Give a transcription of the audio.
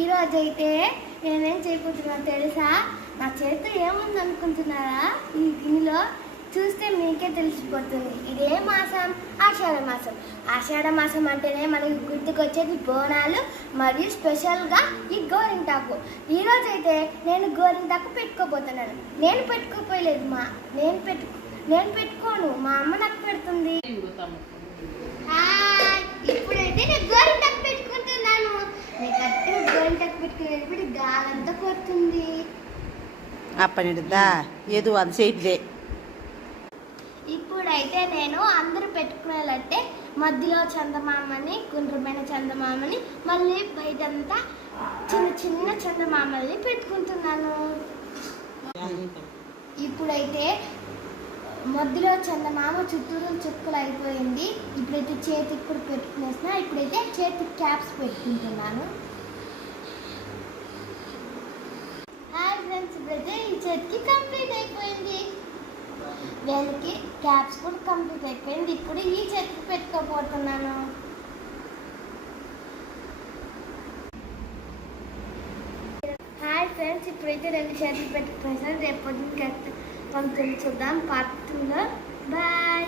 ఈరోజు అయితే నేనేం చేయబోతున్నా తెలుసా? నా చేతితో ఏముంది అనుకుంటున్నారా? ఈ గిన్నెలో చూస్తే మీకే తెలిసిపోతుంది. ఇదే మాసం, ఆషాఢ మాసం. ఆషాఢ మాసం అంటేనే మనకి గుర్తుకొచ్చేది బోనాలు మరియు స్పెషల్గా ఈ గోరింటాకు. ఈరోజు అయితే నేను గోరింటాకు పెట్టుకోబోతున్నాను. నేను పెట్టుకోపోయలేదు, నేను పెట్టుకోను, మా అమ్మ నాకు పెడుతుంది. ఇప్పుడైతే నేను గోరింటాకు పెట్టుకుంటున్నాను. గోరింటాకు పెట్టుకునేటప్పుడు గాలంతా కొడుతుంది. అప్పనిద్దా ఏదో అది సేఫ్దే. ఇప్పుడైతే నేను అందరూ పెట్టుకునేలాంటే మధ్యలో చందమామని, గుండ్రమైన చందమామని, మళ్ళీ బయటంతా చిన్న చిన్న చందమామల్ని పెట్టుకుంటున్నాను. ఇప్పుడైతే మధ్యలో చందమామ చుట్టూరు చుక్కలు అయిపోయింది. ఇప్పుడైతే చేతికి కూడా పెట్టుకునేసిన. ఇప్పుడైతే చేతికి క్యాప్స్ పెట్టుకుంటున్నాను. హాయ్ ఫ్రెండ్స్, ఇప్పుడైతే ఈ చేతికి కంప్లీట్ అయిపోయింది. వేలకి క్యాప్స్ కూడా కంప్లీట్ అయిపోయింది. ఇప్పుడు ఈ చేతికి పెట్టుకోబోతున్నాను. హాయ్ ఫ్రెండ్స్, ఇప్పుడైతే 2 చేతులు పెట్టుకునేసాను. రేపు పొద్దున్న మనం చూద్దాం పార్ట్ 2లో. బాయ్.